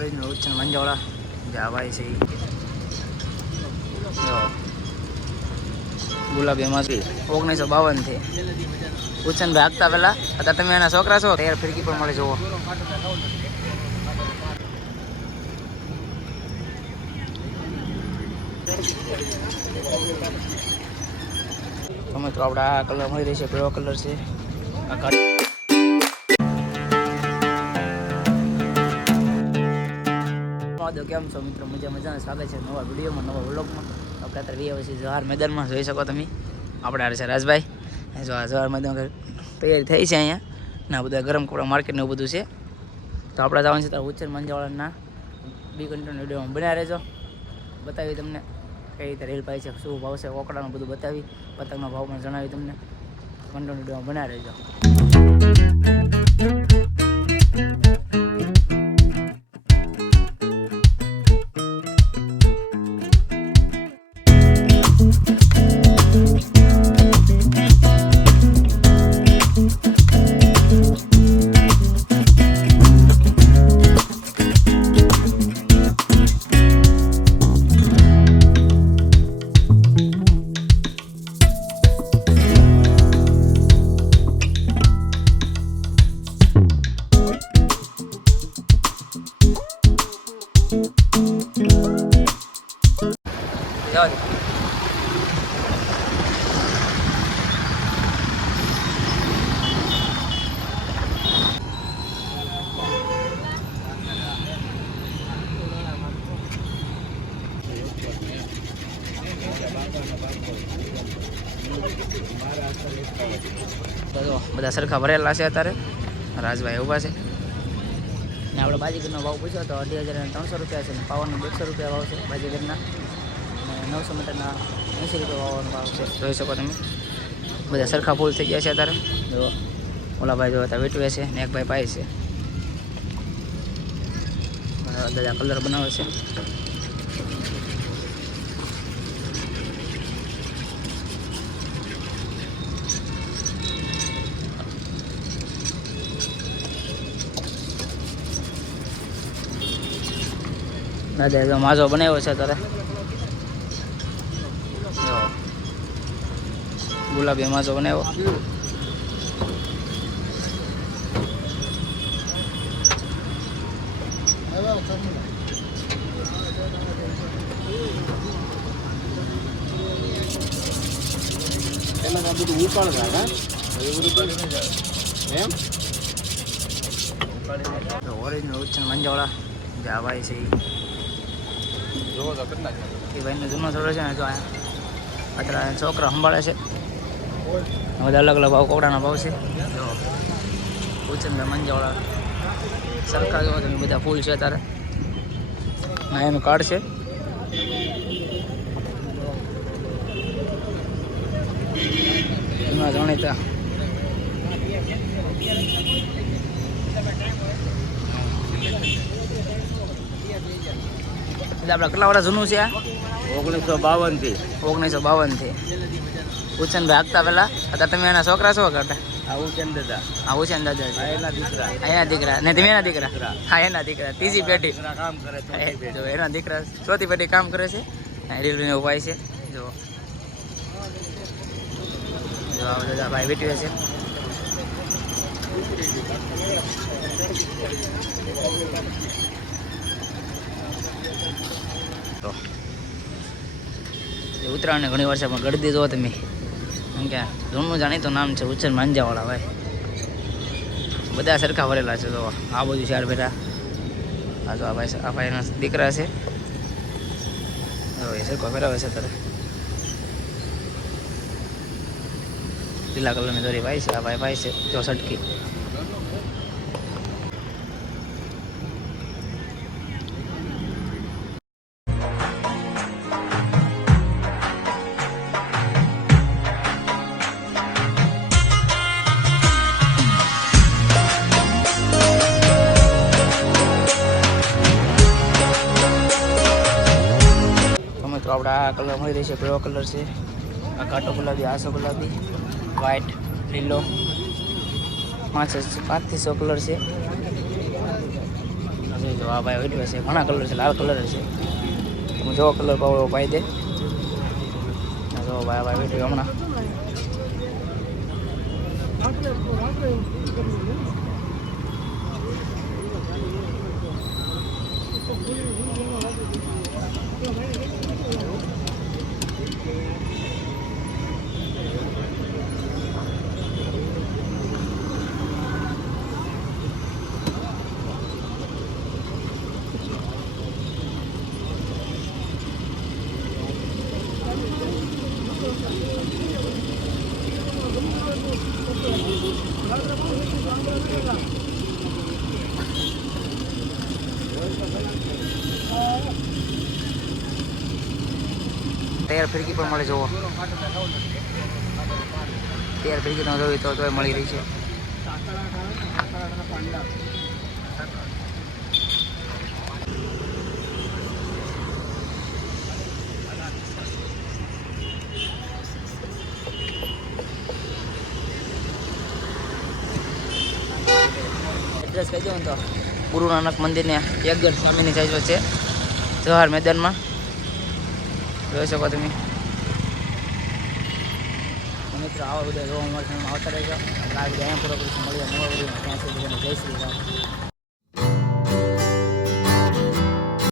Original ઉચ્ચન મંજોળા જે આવાય છે ગુલાબી એમાંથી 1952 થી ઉચ્ચન ભાગતા પહેલા અત્યારે તમે એના છોકરા છો તૈયાર ફિરકી પણ મળે જોવો તમે તો આપણે આ કલર મળી રહેશે પીળો કલર છે કેમ છો મિત્રો મજાને સ્વાગત છે નવા વિડીયોમાં નવા વ્લોગમાં આપણે અત્યારે રહ્યા છીએ જવાહર મેદાનમાં જોઈ શકો તમે આપણે આ છે રાજભાઈ જો આ જવાહર મેદાન તૈયારી થઈ છે અહીંયા ના બધા ગરમ કપડા માર્કેટને એવું બધું છે તો આપણે જવાનું છે ત્યારે ઉચ્ચન મંજાવાળાના બી કન્ટેન્ટ વિડીયોમાં બન્યા રહેજો બતાવી તમને કઈ રીતે રેલ પાય છે શું ભાવ છે કોકડાનું બધું બતાવી પતંગનો ભાવ પણ જણાવી તમને કન્ટેન્ટ વિડીયોમાં બન્યા રહેજો બધા સરખા ભરેલા છે અત્યારે રાજભાઈ ઊભા છે ને આપણે બાજીગરનો ભાવ પૂછ્યો તો 2,300 રૂપિયા છે ને પાવાનો 200 રૂપિયા ભાવ છે બાજીગરના અને 900 મીટરના 80 રૂપિયા વાવવાનો ભાવ છે જોઈ શકો તમે બધા સરખા ફૂલ થઈ ગયા છે અત્યારે જો ઓલા ભાઈ જો હતા વેટવે છે ને એક ભાઈ પાય છે બધા કલર બનાવે છે દાદા માજો બનાવ્યો છે તારે ગુલાબી માજો બનાવ્યો ઓરિજિનલ ઉચ્ચન મંજોળા જે આવાય છે એ ભાઈનો જૂનો થોડો છે ને જો અત્યારે છોકરા સંભાળે છે બધા અલગ અલગ ભાવ કોકડાના ભાવ છે જો ઉચ્ચન મંજોળા સરખા જો તમે બધા ફૂલ છે અત્યારે ના એનું કાર્ડ છે જૂના જાણીતા આપણે કેટલા વર્ષ જૂનું છે 1952 થી ઉચ્ચન ભાગતા પહેલા અત્યારે તમે એના છોકરા છો કાઢે ઉચ્ચન દાદા એના દીકરા ને તમે એના દીકરા હા એના દીકરા ત્રીજી પેઢી જો એના દીકરા ચોથી પેઢી કામ કરે છે રેલવે ઉપાય છે જો દાદા ભાઈ બેઠી છે ઉત્તરાયણને ઘણી વર્ષે પણ ગળદી જો તમે એમ કે જૂનું જાણીતું નામ છે ઉચ્ચન માંજાવાળા ભાઈ બધા સરખા ભરેલા છે તો આ બધું ચાર બેટા આ જો આ ભાઈના દીકરા છે એ સરખો ફેરાવે છે ત્યારે લીલા કલરની દોરી ભાઈ છે આ ભાઈ છે જો સટકી તો આપણે આ કલર મળી રહેશે પીળો કલર છે આ ઘાટો ગુલાબી આસો ગુલાબી વ્હાઈટ લીલો 5 થી 6 કલર છે છે જો આ ભાઈ વીડિયો છે ઘણા કલર છે લાલ કલર છે તમે જો કલર પાવો એવો પાઈ દે જો ભાઈ વીડિયો હમણાં તૈયાર ફિરકી પણ મળે જોવો તૈયાર ફિરકી તમે જોઈ તો મળી રહી છે એડ્રેસ કહી દો ને તો ગુરુ નાનક મંદિરને એકગઢ સ્વામીની સાઈડ છે જવાહર મેદાનમાં જોઈ શકો તમે મિત્રો આવા બધા જોવા મળશે આવતા રહેજો આપણે આ વિડીયો અહીંયા પૂરો કરીશું મળીએ નવા વિડીયો ત્યાં સુધી જય શ્રી રામ.